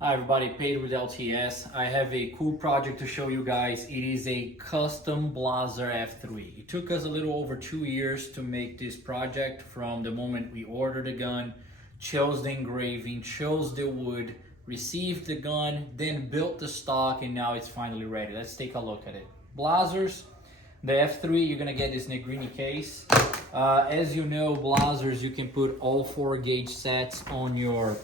Hi everybody, Paid with LTS. I have a cool project to show you guys. It is a custom Blaser F3. It took us a little over 2 years to make this project from the moment we ordered the gun, chose the engraving, chose the wood, received the gun, then built the stock, and now it's finally ready. Let's take a look at it. Blasers, the F3, you're gonna get this Negrini case. As you know, Blasers, you can put all 4-gauge sets on your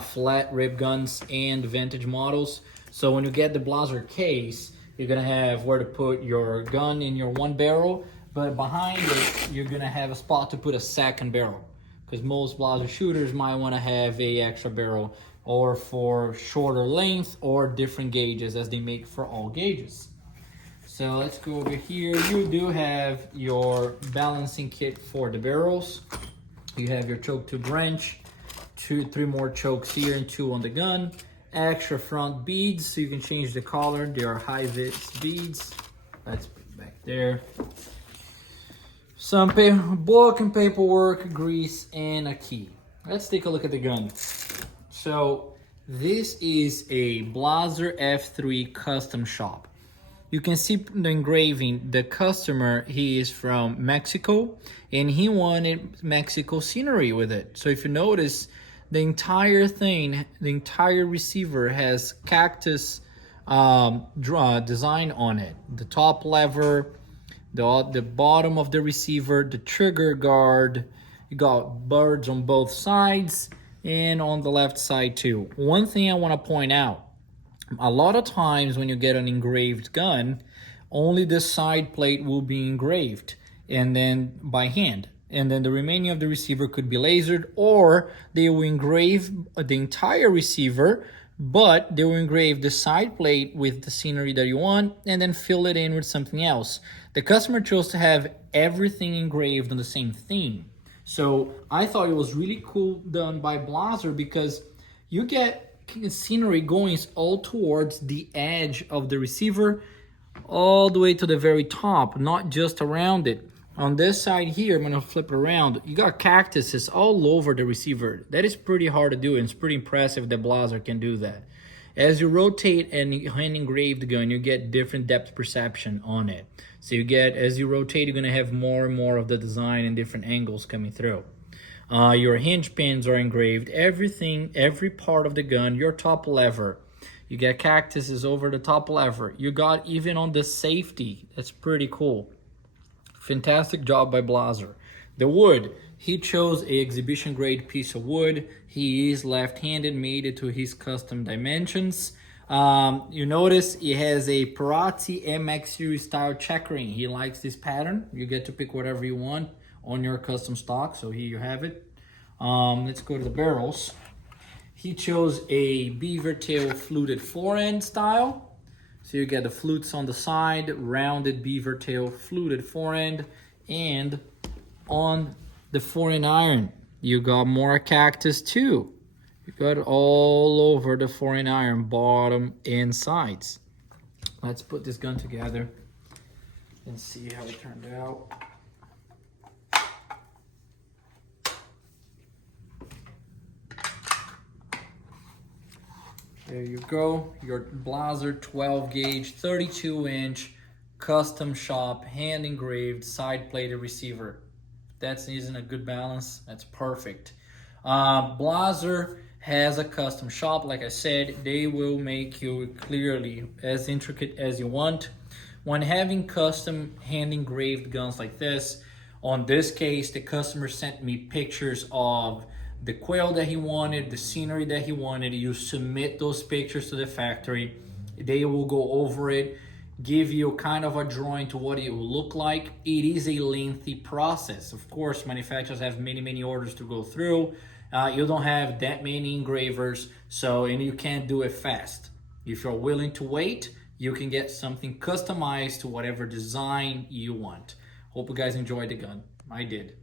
flat rib guns and vintage models. So when you get the Blaser case, you're gonna have where to put your gun in your one barrel, but behind it, you're gonna have a spot to put a second barrel, because most Blaser shooters might want to have a extra barrel, or for shorter length or different gauges as they make for all gauges. So let's go over here. You do have your balancing kit for the barrels. You have your choke tube wrench, 3 more chokes here and 2 on the gun. Extra front beads so you can change the color. They are high vis beads. Let's put it back there. Some book and paperwork, grease, and a key. Let's take a look at the gun. So this is a Blaser F3 custom shop. You can see the engraving. The customer, he is from Mexico, and he wanted Mexico scenery with it. So if you notice, the entire thing, the entire receiver has cactus design on it. The top lever, the bottom of the receiver, the trigger guard. You got birds on both sides and on the left side too. One thing I want to point out, a lot of times when you get an engraved gun, only the side plate will be engraved and then by hand. And then the remaining of the receiver could be lasered, or they will engrave the entire receiver, but they will engrave the side plate with the scenery that you want and then fill it in with something else. The customer chose to have everything engraved on the same theme. So I thought it was really cool done by Blaser, because you get scenery going all towards the edge of the receiver, all the way to the very top, not just around it. On this side here, I'm gonna flip it around, you got cactuses all over the receiver. That is pretty hard to do, and it's pretty impressive that Blaser can do that. As you rotate an hand engraved gun, you get different depth perception on it. So you get, as you rotate, you're gonna have more and more of the design and different angles coming through. Your hinge pins are engraved, everything, every part of the gun, your top lever. You get cactuses over the top lever. You got even on the safety. That's pretty cool. Fantastic job by Blaser. The wood, he chose a exhibition grade piece of wood. He is left-handed, made it to his custom dimensions. You notice he has a Perazzi MX series style checkering. He likes this pattern. You get to pick whatever you want on your custom stock. So here you have it. Let's go to the barrels. He chose a beaver tail fluted forend style. So you get the flutes on the side, rounded beaver tail fluted forend, and on the forend iron, you got more cactus too. You got all over the forend iron, bottom and sides. Let's put this gun together and see how it turned out. There you go, your Blaser 12 gauge, 32 inch, custom shop, hand engraved, side plated receiver. That isn't a good balance, that's perfect. Blaser has a custom shop, like I said, they will make you clearly as intricate as you want. When having custom hand engraved guns like this, on this case, the customer sent me pictures of the quail that he wanted, the scenery that he wanted. You submit those pictures to the factory. They will go over it, give you kind of a drawing to what it will look like. It is a lengthy process. Of course, manufacturers have many orders to go through. You don't have that many engravers, and you can't do it fast. If you're willing to wait, you can get something customized to whatever design you want. Hope you guys enjoyed the gun. I did.